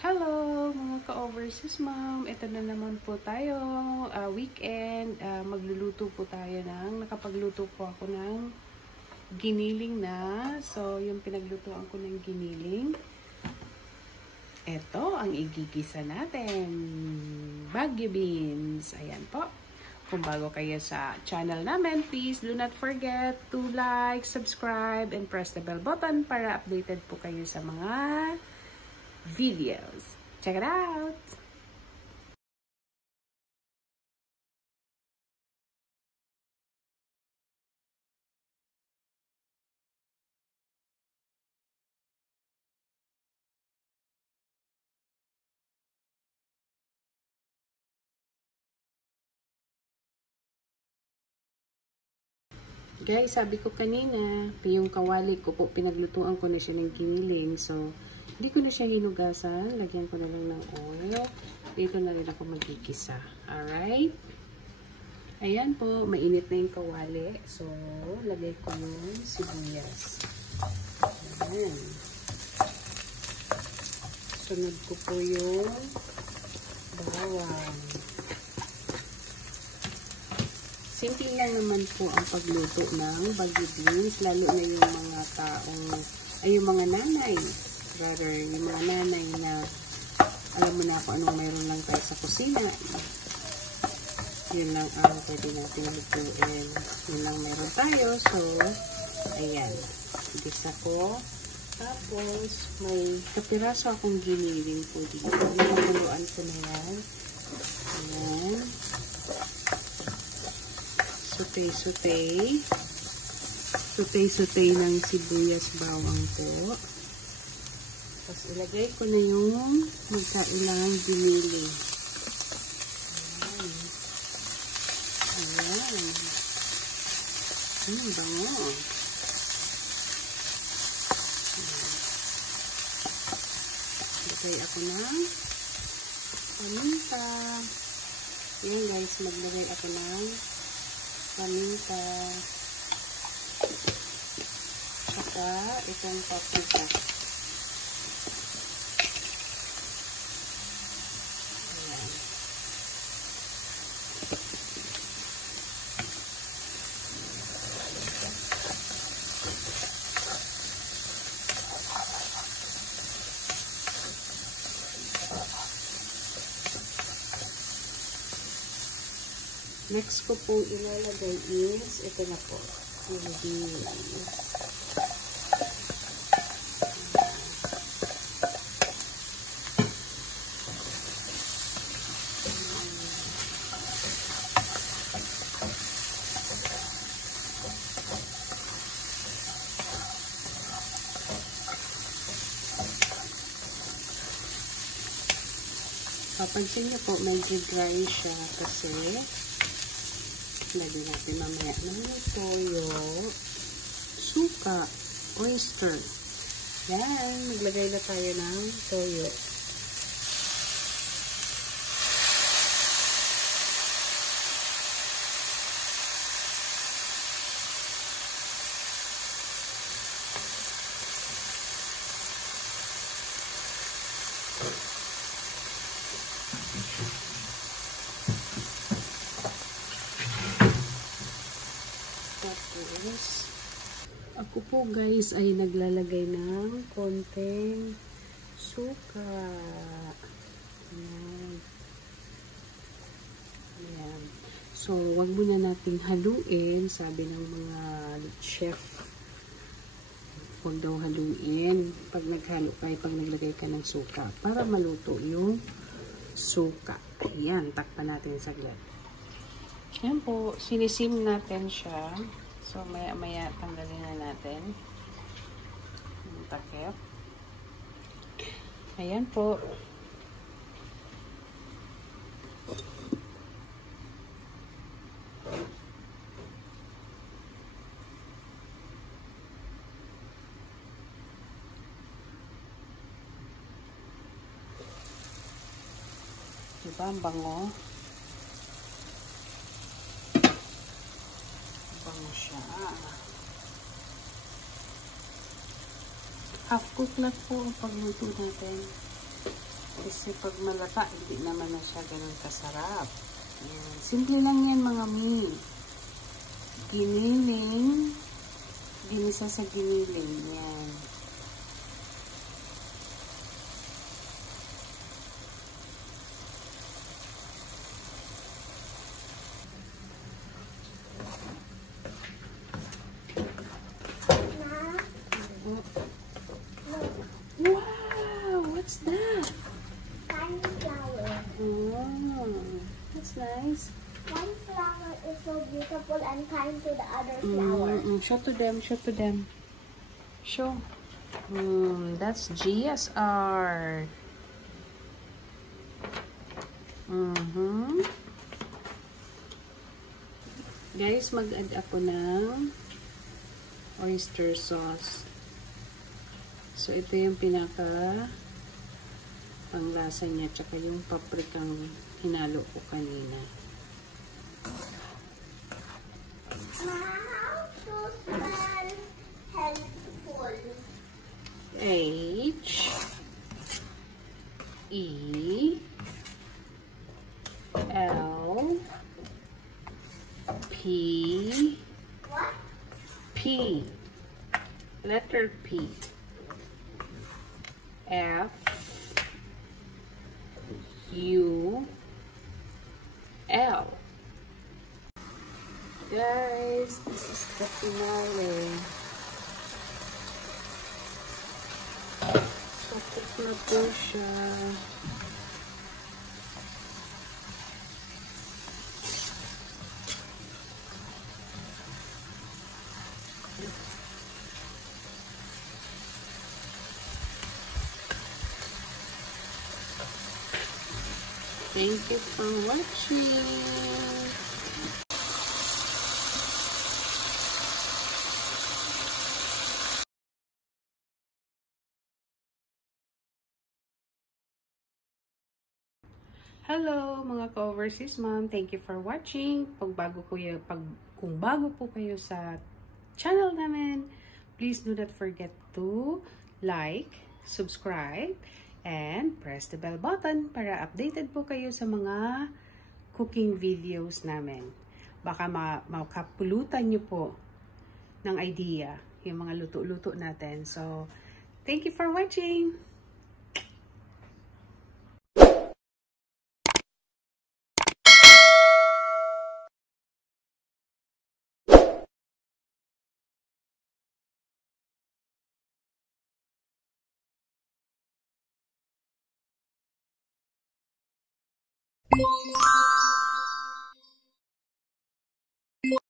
Hello mga ka-overseas mom! Ito na naman po tayo, weekend. Magluluto po tayo nakapagluto po ako ng giniling na. So, yung pinaglutuan ko ng giniling. Ito ang igigisa natin. Baguio beans. Ayan po. Kung bago kayo sa channel namin, please do not forget to like, subscribe, and press the bell button para updated po kayo sa mga videos. Check it out! Guys, sabi ko kanina, yung kawali ko po, pinaglutuan ko na siya ng giniling. So, hindi ko na siya hinugasan. Lagyan ko na lang ng oil. Dito na rin ako magkikisa. Alright? Ayan po, mainit na yung kawali. So, lagay ko yung sibuyas. Ayan. Sunod ko po yung bawang. Simple lang naman po ang pagluto ng Baguio beans, lalo na yung mga yung mga nanay. Rather, yung mga nanay na alam mo na kung anong mayroon lang tayo sa kusina. Yun lang ang pwede natin lutuin. Yun lang mayroon tayo. So, ayan. Gisa ko. Tapos, may kapiraso akong giniling po dito. Ginaguluan ko na yan. Ayan. Sutay ng sibuyas bawang po. Tapos ilagay ko na yung magkailangang giniling. Ayan. Bango. Ilagay ako ng paminta. Ayan guys, maglagay ako ng paminta, saka itong paprika. Ayan. Next ko pong ilalagay is, ito na po, yung beans. Papansin niyo po, medyo dry siya kasi lagyan natin mamaya ng toyo, suka, oyster. Yan, maglagay na tayo ng toyo. Ako po guys ay naglalagay ng konting suka. Ayan. Ayan. So, wag muna nating haluin. Sabi ng mga chef, wag daw haluin pag naghalo kayo, pag naglagay ka ng suka. Para maluto yung suka. Ayan, takpan natin saglit. Ayan po, sinisim natin siya. So, maya-maya tanggalin na natin yung takip. Ayan po. Diba ang bango? Bango siya. Half cook na po ang pagluto natin. Kasi pag malata, hindi naman na siya ganun kasarap. Ayan. Simple lang yan mga mi. Giniling. Ginisa sa giniling. Yan. Wow! What's that? Tiny flower. Oh, that's nice. One flower is so beautiful and kind to the other flower. Show to them, show to them. Show. That's Gia's art. Guys, mag-add ako ng oyster sauce. So, ito yung pinaka panglasa niya, tsaka yung paprikang hinalo ko kanina. How to spell helpful? H E L P What? P, letter P, F U L. Guys, this is the finale. Sakit na po siya. Thank you for watching. Hello mga ka-overseas mom, thank you for watching. Kung bago po kayo sa channel namin, please do not forget to like, subscribe, and press the bell button para updated po kayo sa mga cooking videos namin. Baka makapulutan nyo po ng idea yung mga luto-luto natin. So, thank you for watching!